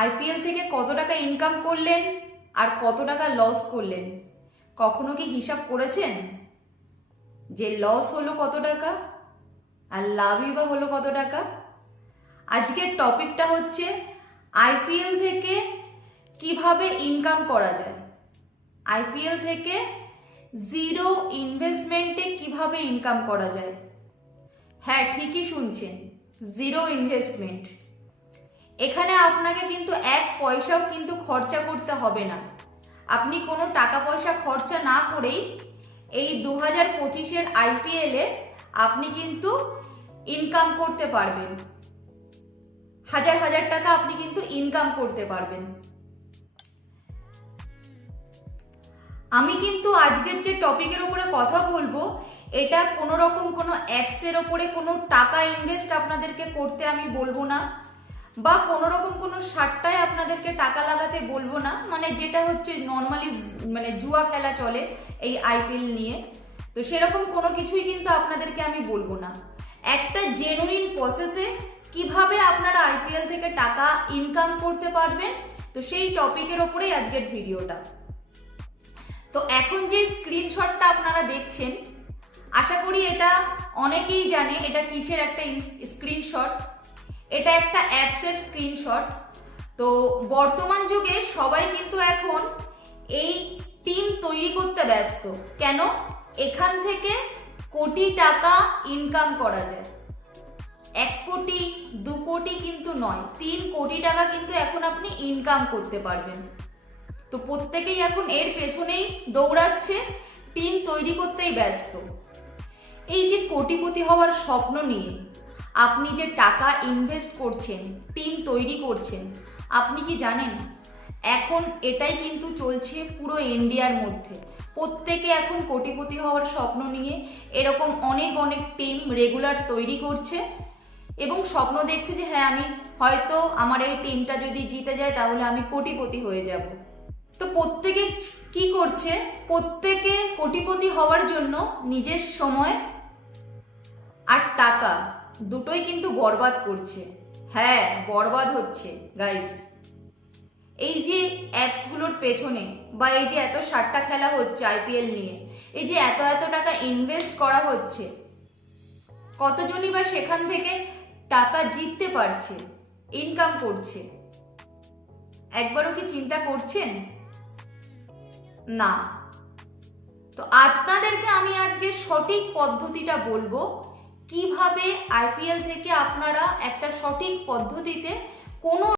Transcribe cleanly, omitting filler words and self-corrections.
IPL থেকে কত টাকা ইনকাম করলেন আর কত টাকা লস করলেন কখনো কি হিসাব করেছেন? যে লস হলো কত টাকা আর লাভই বা হলো কত টাকা? আজকের টপিকটা হচ্ছে আইপিএল থেকে কিভাবে ইনকাম করা যায়, আইপিএল থেকে জিরো ইনভেস্টমেন্টে কিভাবে ইনকাম করা যায়। হ্যাঁ, ঠিকই শুনছেন, জিরো ইনভেস্টমেন্ট। এখানে আপনাকে কিন্তু এক পয়সাও কিন্তু খরচা করতে হবে না। আপনি কোনো টাকা পয়সা খরচা না করেই এই 2025-এর আইপিএলে আপনি কিন্তু ইনকাম করতে পারবেন। হাজার হাজার টাকা আপনি কিন্তু ইনকাম করতে পারবেন। আমি কিন্তু আজকের যে টপিকের উপরে কথা বলবো, এটা কোনো রকম কোনো অ্যাপসের ওপরে কোনো টাকা ইনভেস্ট আপনাদেরকে করতে আমি বলবো না, বা কোনো রকম কোনো সাট্টায় আপনাদেরকে টাকা লাগাতে বলবো না, মানে যেটা হচ্ছে নর্মালি মানে জুয়া খেলা চলে এই আইপিএল নিয়ে। তো সেরকম কোনো কিছুই কিন্তু আপনাদেরকে আমি বলবো না। একটা জেনুইন প্রসেসে কিভাবে আপনারা আইপিএল থেকে টাকা ইনকাম করতে পারবেন, তো সেই টপিকের ওপরেই আজকের ভিডিওটা। তো এখন যে স্ক্রিনশটটা আপনারা দেখছেন, আশা করি এটা অনেকেই জানে এটা কিসের একটা স্ক্রিনশট। এটা একটা অ্যাপসের স্ক্রিনশট। তো বর্তমান যুগে সবাই কিন্তু এখন এই টিম তৈরি করতে ব্যস্ত। কেন? এখান থেকে কোটি টাকা ইনকাম করা যায়। 1 কোটি 2 কোটি কিন্তু নয়, 3 কোটি টাকা কিন্তু এখন আপনি ইনকাম করতে পারবেন। তো প্রত্যেকেই এখন এর পেছনেই দৌড়াচ্ছে, টিম তৈরি করতেই ব্যস্ত। এই যে কোটিপতি হওয়ার স্বপ্ন নিয়ে আপনি যে টাকা ইনভেস্ট করছেন, টিম তৈরি করছেন, আপনি কি জানেন এখন এটাই কিন্তু চলছে পুরো ইন্ডিয়ার মধ্যে। প্রত্যেকে এখন কোটিপতি হওয়ার স্বপ্ন নিয়ে এরকম অনেক অনেক টিম রেগুলার তৈরি করছে এবং স্বপ্ন দেখছে যে হ্যাঁ, আমি হয়তো আমার এই টিমটা যদি জিতে যায় তাহলে আমি কোটিপতি হয়ে যাব। তো প্রত্যেকে কি করছে? প্রত্যেকে কোটিপতি হওয়ার জন্য নিজের সময় আর টাকা দুটোই কিন্তু বরবাদ করছে। হ্যাঁ, বরবাদ হচ্ছে গাইস। এই যে অ্যাপসগুলোর পেছনে বা এই যে এত সাট্টা খেলা হচ্ছে আইপিএল নিয়ে, এই যে এত এত টাকা ইনভেস্ট করা হচ্ছে, কতজনই বা সেখান থেকে টাকা জিততে পারছে, ইনকাম করছে? একবারও কি চিন্তা করছেন? না। তো আপনাদেরকে আমি আজকে সঠিক পদ্ধতিটা বলবো, কিভাবে আইপিএল থেকে আপনারা একটা সঠিক পদ্ধতিতে কোনো